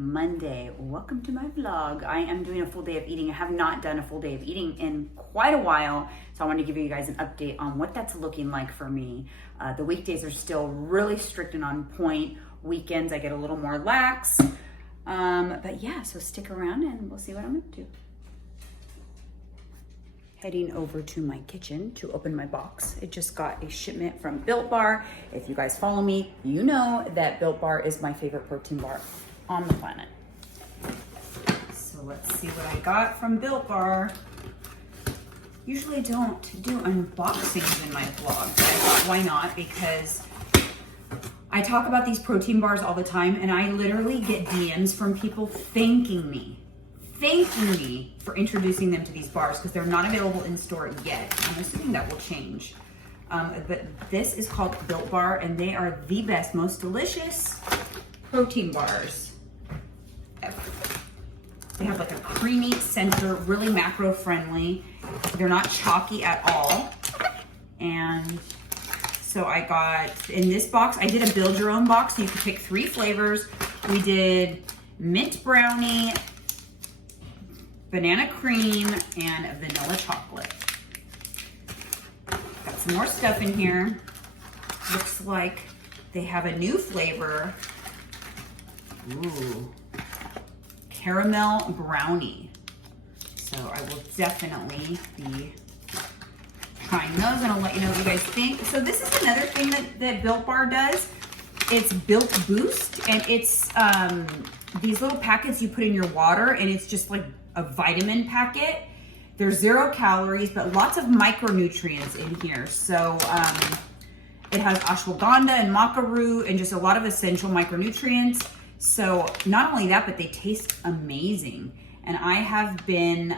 Monday. Welcome to my vlog. I am doing a full day of eating. I have not done a full day of eating in quite a while, so I want to give you guys an update on what that's looking like for me. The weekdays are still really strict and on point. Weekends I get a little more lax. But yeah, so stick around and we'll see what I'm up to. Heading over to my kitchen to open my box. It just got a shipment from Built Bar. If you guys follow me, you know that Built Bar is my favorite protein bar on the planet. So let's see what I got from Built Bar. Usually I don't do unboxings in my vlog, but I thought why not, because I talk about these protein bars all the time and I literally get DMs from people thanking me for introducing them to these bars because they're not available in store yet. I'm assuming that will change. But this is called Built Bar and they are the best, most delicious protein bars ever. They have like a creamy center, really macro friendly. They're not chalky at all. And so I got, in this box, I did a build your own box. So you could pick 3 flavors. We did mint brownie, banana cream, and vanilla chocolate. Got some more stuff in here. Looks like they have a new flavor. Ooh, caramel brownie. So I will definitely be trying those and I'll let you know what you guys think. So this is another thing that Built Bar does. It's Built Boost and it's these little packets you put in your water and it's just like a vitamin packet. There's 0 calories, but lots of micronutrients in here. So it has ashwagandha and maca root and just a lot of essential micronutrients. So not only that, but they taste amazing. And I have been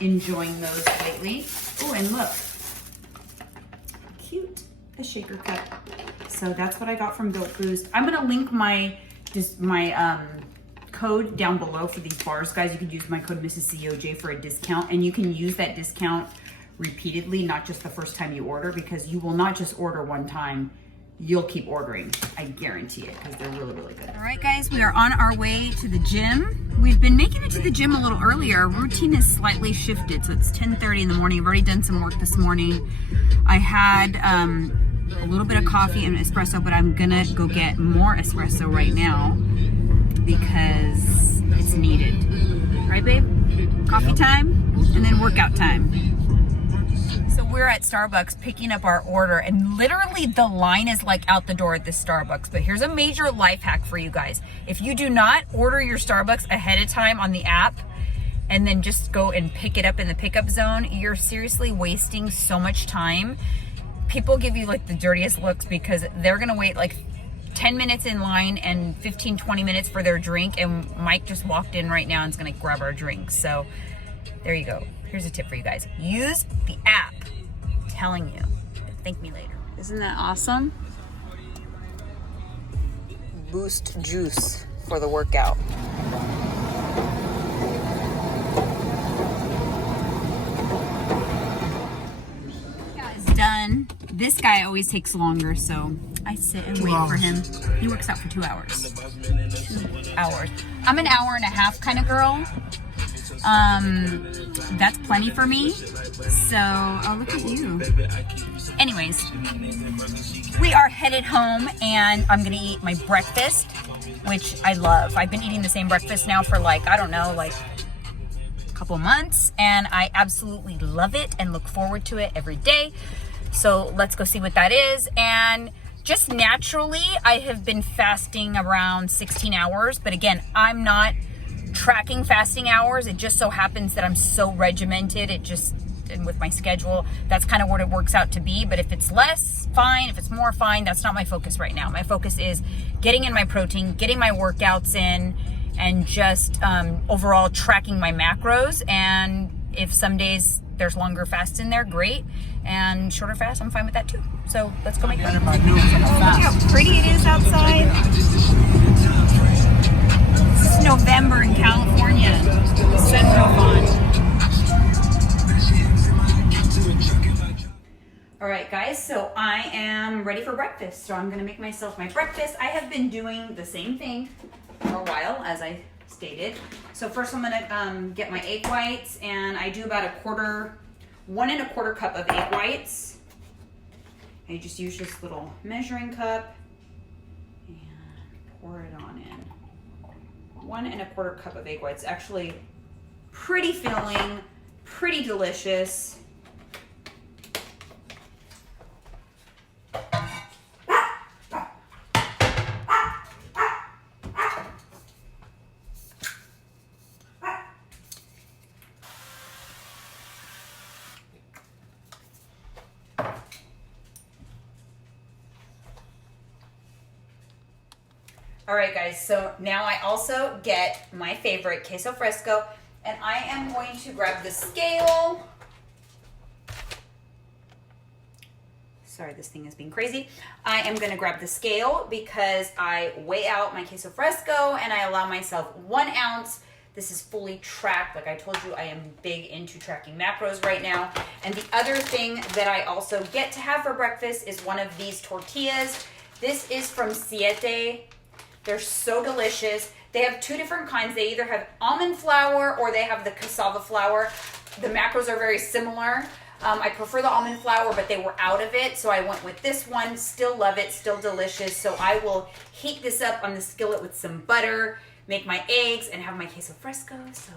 enjoying those lately. Oh, and look, cute, a shaker cup. So that's what I got from Built Boost. I'm gonna link my code down below for these bars, guys. You could use my code MRSCEOJ for a discount, and you can use that discount repeatedly, not just the first time you order, because you will not just order one time. You'll keep ordering. I guarantee it, because they're really, really good. All right, guys, we are on our way to the gym. We've been making it to the gym a little earlier. Our routine is slightly shifted, so it's 10:30 in the morning. I've already done some work this morning. I had a little bit of coffee and espresso, but I'm gonna go get more espresso right now because it's needed. Right, babe? Coffee time and then workout time. So we're at Starbucks picking up our order and literally the line is like out the door at this Starbucks. But here's a major life hack for you guys. If you do not order your Starbucks ahead of time on the app and then just go and pick it up in the pickup zone, you're seriously wasting so much time. People give you like the dirtiest looks because they're gonna wait like 10 minutes in line and 15-20 minutes for their drink, and Mike just walked in right now and is gonna grab our drink. So there you go. Here's a tip for you guys. Use the app. I'm telling you. Thank me later. Isn't that awesome? Boost juice for the workout. Workout is done. This guy always takes longer, so I sit and wait for him. He works out for 2 hours. 2 hours. I'm an hour and a half kind of girl. That's plenty for me. So, oh, look at you. Anyways, we are headed home and I'm gonna eat my breakfast, which I love. I've been eating the same breakfast now for like, I don't know, like a couple months, and I absolutely love it and look forward to it every day. So let's go see what that is. And just naturally, I have been fasting around 16 hours, but again, I'm not tracking fasting hours. It just so happens that I'm so regimented. And with my schedule, that's kind of what it works out to be. But if it's less, fine. If it's more, fine. That's not my focus right now. My focus is getting in my protein, getting my workouts in, and just overall tracking my macros. And if some days there's longer fasts in there, great. And shorter fasts, I'm fine with that too. So let's go make it. Oh, look how pretty it is outside. It's November in California. The sun real fun. All right, guys, so I am ready for breakfast. So I'm gonna make myself my breakfast. I have been doing the same thing for a while, as I stated. So first I'm gonna get my egg whites, and I do about 1¼ cup of egg whites. I just use this little measuring cup and pour it on in. 1¼ cup of egg whites. Actually pretty filling, pretty delicious. All right, guys, so now I also get my favorite queso fresco, and I am going to grab the scale. Sorry, this thing is being crazy. I am gonna grab the scale because I weigh out my queso fresco and I allow myself 1 ounce. This is fully tracked. Like I told you, I am big into tracking macros right now. And the other thing that I also get to have for breakfast is one of these tortillas. This is from Siete. They're so delicious. They have 2 different kinds. They either have almond flour or they have the cassava flour. The macros are very similar. I prefer the almond flour, but they were out of it, so I went with this one. Still love it, still delicious. So I will heat this up on the skillet with some butter, make my eggs, and have my queso fresco. So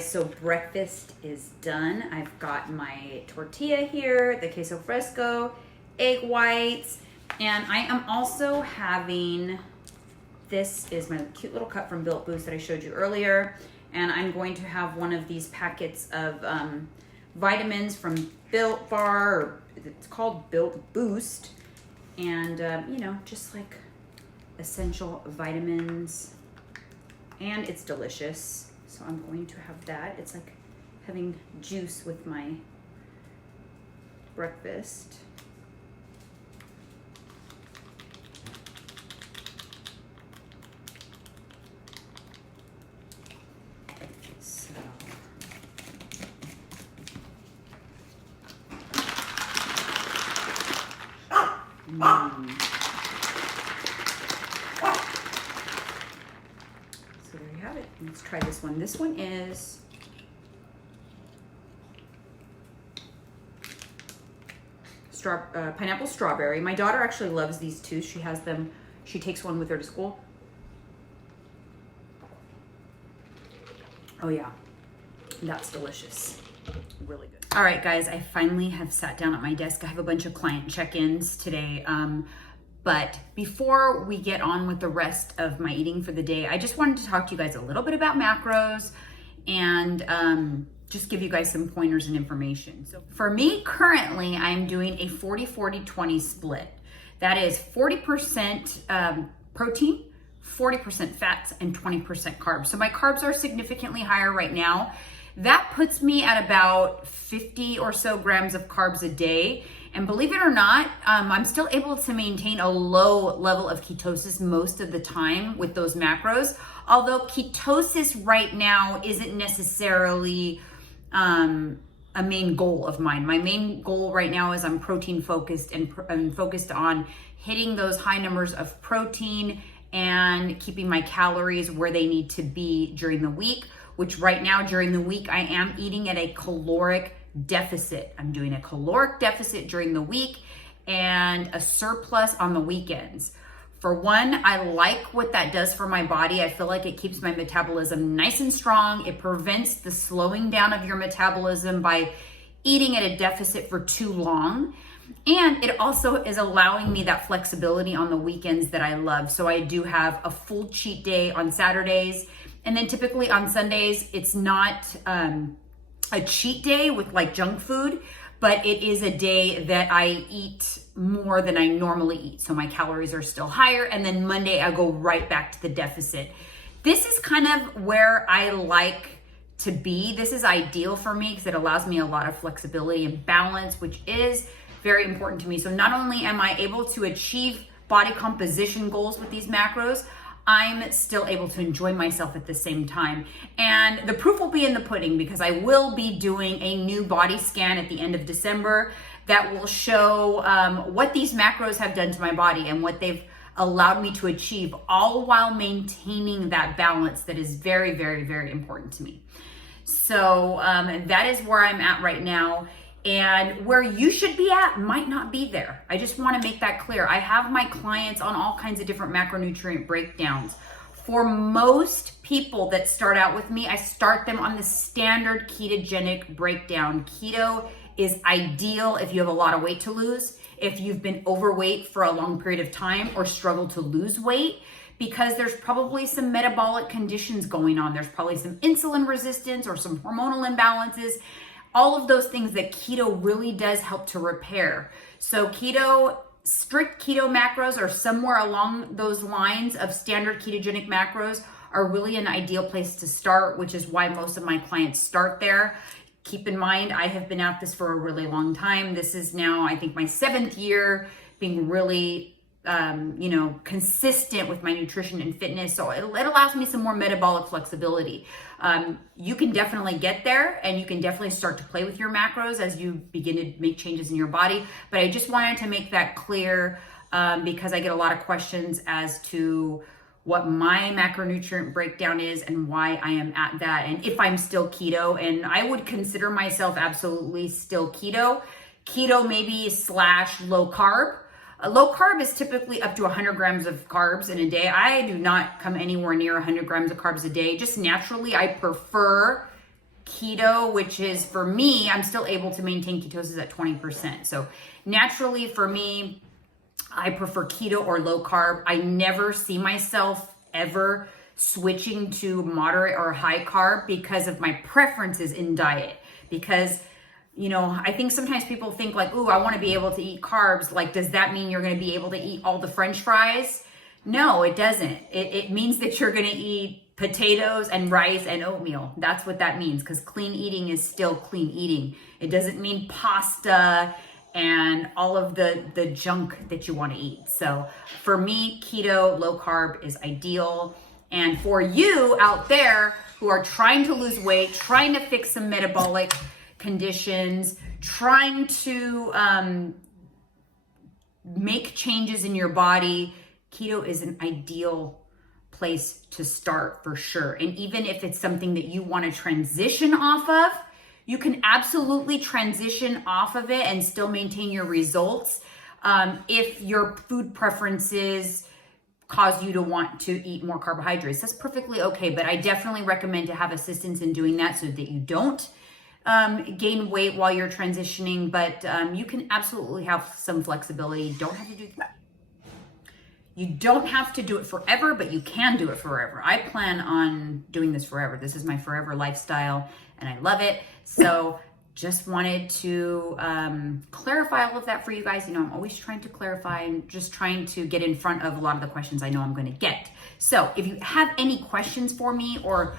So breakfast is done. I've got my tortilla here, the queso fresco, egg whites, and I am also having, this is my cute little cup from Built Boost that I showed you earlier, and I'm going to have one of these packets of vitamins from Built Bar, or it's called Built Boost, and you know, just like essential vitamins, and it's delicious. So I'm going to have that. It's like having juice with my breakfast. So So there you have it. Let's try this one. This one is pineapple strawberry. My daughter actually loves these too. She has them. She takes one with her to school. Oh yeah, that's delicious. Really good. All right, guys, I finally have sat down at my desk. I have a bunch of client check-ins today. But before we get on with the rest of my eating for the day, I just wanted to talk to you guys a little bit about macros and just give you guys some pointers and information. So for me, currently, I'm doing a 40-40-20 split. That is 40% protein, 40% fats, and 20% carbs. So my carbs are significantly higher right now. That puts me at about 50 or so grams of carbs a day. And believe it or not, I'm still able to maintain a low level of ketosis most of the time with those macros. Although ketosis right now isn't necessarily a main goal of mine. My main goal right now is I'm protein focused and focused on hitting those high numbers of protein and keeping my calories where they need to be during the week, which right now during the week I am eating at a caloric deficit. I'm doing a caloric deficit during the week and a surplus on the weekends. For one, I like what that does for my body. I feel like it keeps my metabolism nice and strong. It prevents the slowing down of your metabolism by eating at a deficit for too long. And it also is allowing me that flexibility on the weekends that I love. So I do have a full cheat day on Saturdays. And then typically on Sundays, it's not a cheat day with like junk food, but it is a day that I eat more than I normally eat. So my calories are still higher. And then Monday, I go right back to the deficit. This is kind of where I like to be. This is ideal for me because it allows me a lot of flexibility and balance, which is very important to me. So not only am I able to achieve body composition goals with these macros, I'm still able to enjoy myself at the same time. And the proof will be in the pudding, because I will be doing a new body scan at the end of December that will show what these macros have done to my body and what they've allowed me to achieve, all while maintaining that balance that is very, very, very important to me. So that is where I'm at right now. And where you should be at might not be there. I just want to make that clear. I have my clients on all kinds of different macronutrient breakdowns. For most people that start out with me, I start them on the standard ketogenic breakdown. Keto is ideal if you have a lot of weight to lose, if you've been overweight for a long period of time or struggle to lose weight, because there's probably some metabolic conditions going on. There's probably some insulin resistance or some hormonal imbalances. All of those things that keto really does help to repair. So strict keto macros, or somewhere along those lines of standard ketogenic macros, are really an ideal place to start, which is why most of my clients start there. Keep in mind, I have been at this for a really long time. This is now, I think, my 7th year being really consistent with my nutrition and fitness. So it allows me some more metabolic flexibility. You can definitely get there, and you can definitely start to play with your macros as you begin to make changes in your body. But I just wanted to make that clear because I get a lot of questions as to what my macronutrient breakdown is and why I am at that, and if I'm still keto. And I would consider myself absolutely still keto maybe / low carb. Low carb is typically up to 100 grams of carbs in a day. I do not come anywhere near 100 grams of carbs a day. Just naturally, I prefer keto, which is, for me, I'm still able to maintain ketosis at 20%. So naturally, for me, I prefer keto or low carb. I never see myself ever switching to moderate or high carb because of my preferences in diet. Because I think sometimes people think like, ooh, I want to be able to eat carbs. Like, does that mean you're going to be able to eat all the French fries? No, it doesn't. It means that you're going to eat potatoes and rice and oatmeal. That's what that means, because clean eating is still clean eating. It doesn't mean pasta and all of the junk that you want to eat. So for me, keto, low carb is ideal. And for you out there who are trying to lose weight, trying to fix some metabolic conditions, trying to make changes in your body, keto is an ideal place to start for sure. And even if it's something that you want to transition off of, you can absolutely transition off of it and still maintain your results if your food preferences cause you to want to eat more carbohydrates. That's perfectly okay, but I definitely recommend to have assistance in doing that so that you don't gain weight while you're transitioning, but you can absolutely have some flexibility. You don't have to do that. You don't have to do it forever, but you can do it forever. I plan on doing this forever. This is my forever lifestyle, and I love it. So just wanted to clarify all of that for you guys. I'm always trying to clarify and just trying to get in front of a lot of the questions I know I'm going to get. So if you have any questions for me, or,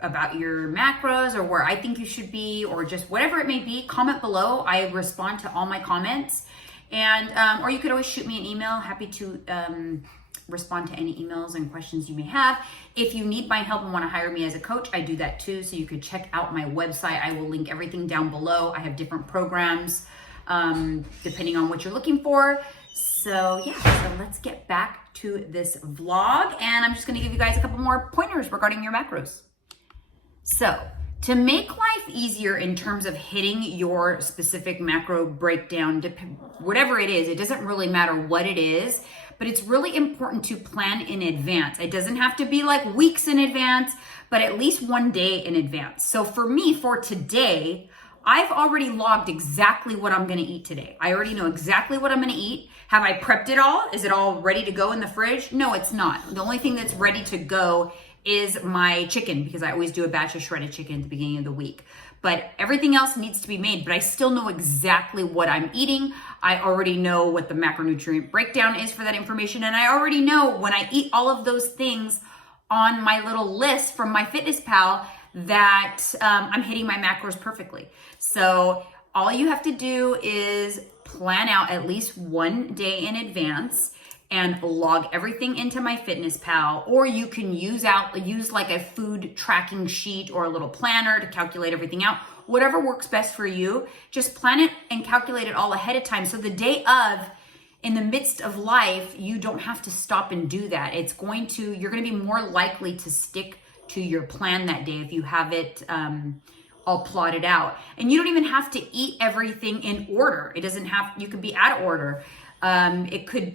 about your macros, or where I think you should be, or just whatever it may be, comment below. I respond to all my comments. And or you could always shoot me an email. Happy to respond to any emails and questions you may have. If you need my help and want to hire me as a coach, I do that too. So you could check out my website. I will link everything down below. I have different programs depending on what you're looking for. So let's get back to this vlog. And I'm just going to give you guys a couple more pointers regarding your macros. So to make life easier in terms of hitting your specific macro breakdown, whatever it is, it doesn't really matter what it is, but it's really important to plan in advance. It doesn't have to be like weeks in advance, but at least one day in advance. So for me, for today, I've already logged exactly what I'm going to eat today. I already know exactly what I'm going to eat. Have I prepped it all? Is it all ready to go in the fridge? No, it's not. The only thing that's ready to go is my chicken, because I always do a batch of shredded chicken at the beginning of the week. But everything else needs to be made, but I still know exactly what I'm eating. I already know what the macronutrient breakdown is for that information. And I already know when I eat all of those things, on my little list from MyFitnessPal that I'm hitting my macros perfectly. So all you have to do is plan out at least one day in advance and log everything into MyFitnessPal, or you can use like a food tracking sheet or a little planner to calculate everything out. Whatever works best for you, just plan it and calculate it all ahead of time. So the day of, in the midst of life, you don't have to stop and do that. You're going to be more likely to stick to your plan that day if you have it all plotted out. And you don't even have to eat everything in order. You could be out of order. It could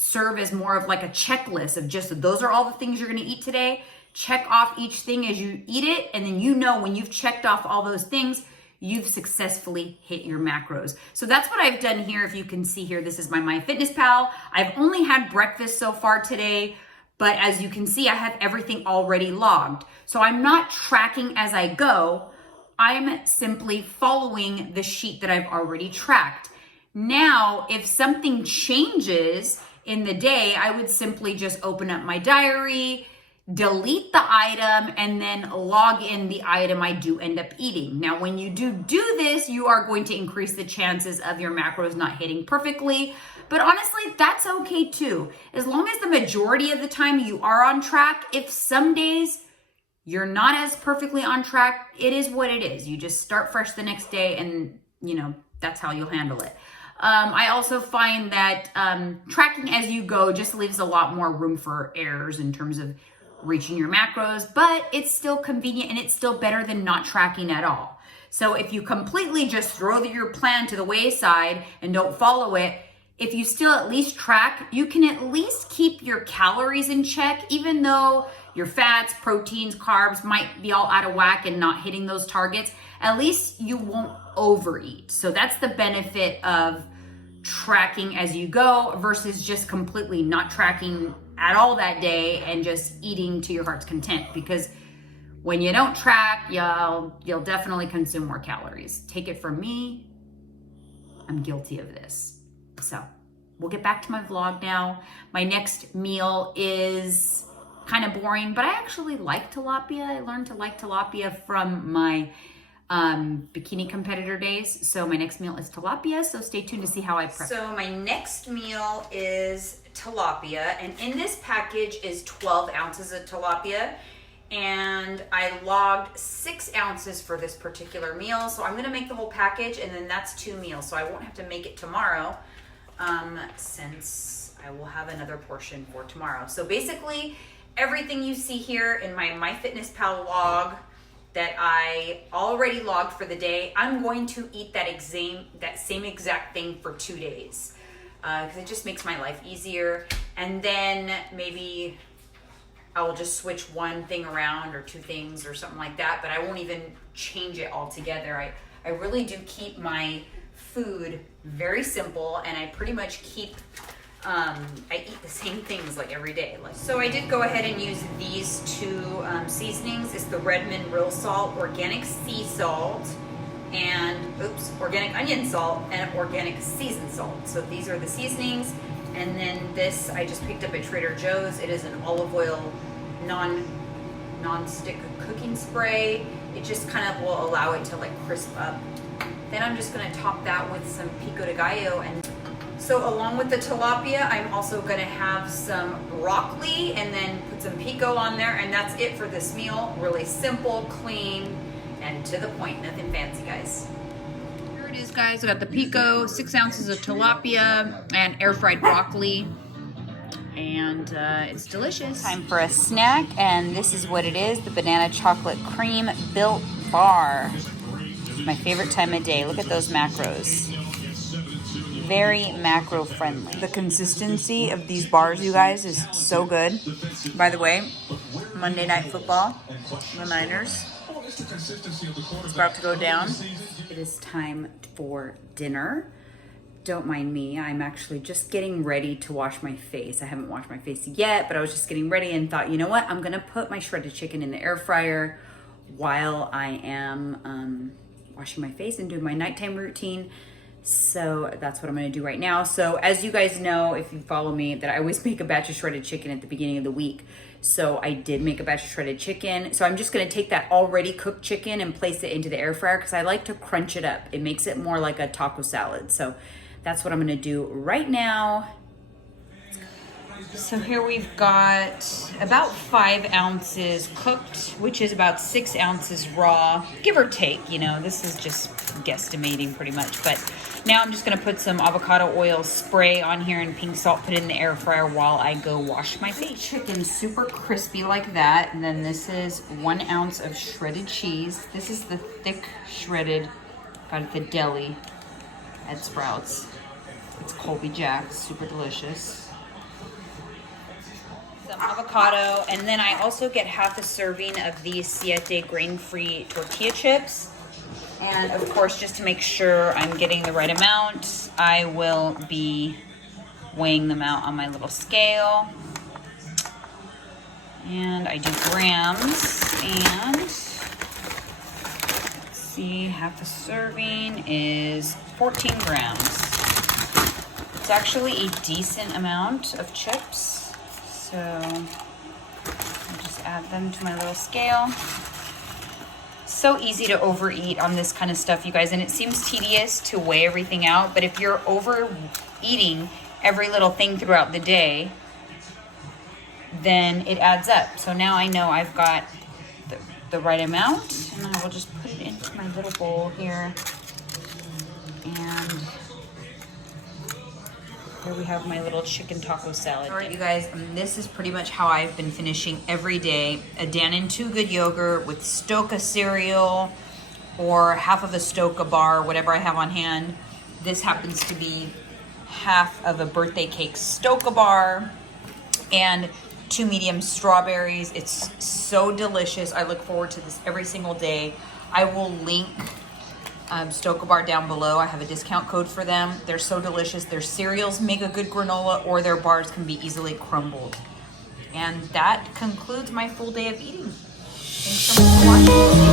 serve as more of like a checklist of just, those are all the things you're going to eat today. Check off each thing as you eat it. And then when you've checked off all those things, you've successfully hit your macros. So that's what I've done here. If you can see here, this is my MyFitnessPal. I've only had breakfast so far today, but as you can see, I have everything already logged. So I'm not tracking as I go. I'm simply following the sheet that I've already tracked. Now, if something changes in the day, I would simply just open up my diary, delete the item, and then log in the item I do end up eating. Now, when you do this, you are going to increase the chances of your macros not hitting perfectly. But honestly, that's okay too. As long as the majority of the time you are on track, if some days you're not as perfectly on track, it is what it is. You just start fresh the next day and, that's how you'll handle it. I also find that tracking as you go just leaves a lot more room for errors in terms of reaching your macros, but it's still convenient and it's still better than not tracking at all. So if you completely just throw your plan to the wayside and don't follow it, if you still at least track, you can at least keep your calories in check, even though your fats, proteins, carbs might be all out of whack and not hitting those targets. At least you won't overeat. So that's the benefit of tracking as you go versus just completely not tracking at all that day and just eating to your heart's content. Because when you don't track, you'll definitely consume more calories. Take it from me, I'm guilty of this. So we'll get back to my vlog now. My next meal is kind of boring, but I actually like tilapia. I learned to like tilapia from my bikini competitor days. So my next meal is tilapia. So stay tuned to see how I prep. So my next meal is tilapia, and in this package is 12 ounces of tilapia, and I logged 6 ounces for this particular meal. So I'm going to make the whole package, and then that's 2 meals. So I won't have to make it tomorrow, since I will have another portion for tomorrow. So basically everything you see here in my MyFitnessPal log that I already logged for the day, I'm going to eat that same exact thing for 2 days, because it just makes my life easier. And then maybe I will just switch one thing around or 2 things or something like that, but I won't even change it altogether. I really do keep my food very simple, and I pretty much keep I eat the same things like every day. So I did go ahead and use these 2 seasonings. It's the Redmond Real Salt, organic sea salt, and organic onion salt, and organic seasoned salt. So these are the seasonings. And then this I just picked up at Trader Joe's. It is an olive oil non-stick cooking spray. It just kind of will allow it to like crisp up. Then I'm just going to top that with some pico de gallo. And so along with the tilapia, I'm also going to have some broccoli and then put some pico on there, and that's it for this meal. Really simple, clean, and to the point. Nothing fancy, guys. Here it is, guys. I got the pico, 6 ounces of tilapia, and air fried broccoli, and it's delicious. Time for a snack, and this is what it is: the banana chocolate cream Built bar. My favorite time of day. Look at those macros. Very macro friendly. The consistency of these bars, you guys, is so good. By the way, Monday Night Football, the Niners, is about to go down. It is time for dinner. Don't mind me. I'm actually just getting ready to wash my face. I haven't washed my face yet, but I was just getting ready and thought, you know what? I'm going to put my shredded chicken in the air fryer while I am washing my face and doing my nighttime routine. So that's what I'm gonna do right now. So as you guys know, if you follow me, that I always make a batch of shredded chicken at the beginning of the week. So I did make a batch of shredded chicken. So I'm just gonna take that already cooked chicken and place it into the air fryer because I like to crunch it up. It makes it more like a taco salad. So that's what I'm gonna do right now. So here we've got about 5 ounces cooked, which is about 6 ounces raw, give or take, you know, this is just guesstimating pretty much. But now I'm just gonna put some avocado oil spray on here and pink salt, put it in the air fryer while I go wash my face. Chicken super crispy like that. And then this is 1 ounce of shredded cheese. This is the thick shredded, got it at the deli at Sprouts. It's Colby Jack, super delicious. Some avocado, and then I also get half a serving of these Siete grain-free tortilla chips. And of course, just to make sure I'm getting the right amount, I will be weighing them out on my little scale. And I do grams, and let's see, half a serving is 14 grams. It's actually a decent amount of chips. So I'll just add them to my little scale. So easy to overeat on this kind of stuff, you guys, and it seems tedious to weigh everything out, but if you're overeating every little thing throughout the day, then it adds up. So now I know I've got the right amount, and I will just put it into my little bowl here. And here we have my little chicken taco salad. All right, you guys, this is pretty much how I've been finishing every day. A Dannon 2 Good yogurt with Stoka cereal or half of a Stoka bar, whatever I have on hand. This happens to be half of a birthday cake Stoka bar and 2 medium strawberries. It's so delicious. I look forward to this every single day. I will link Stoka bar down below. I have a discount code for them. They're so delicious. Their cereals make a good granola, or their bars can be easily crumbled. And that concludes my full day of eating. Thanks so much for watching.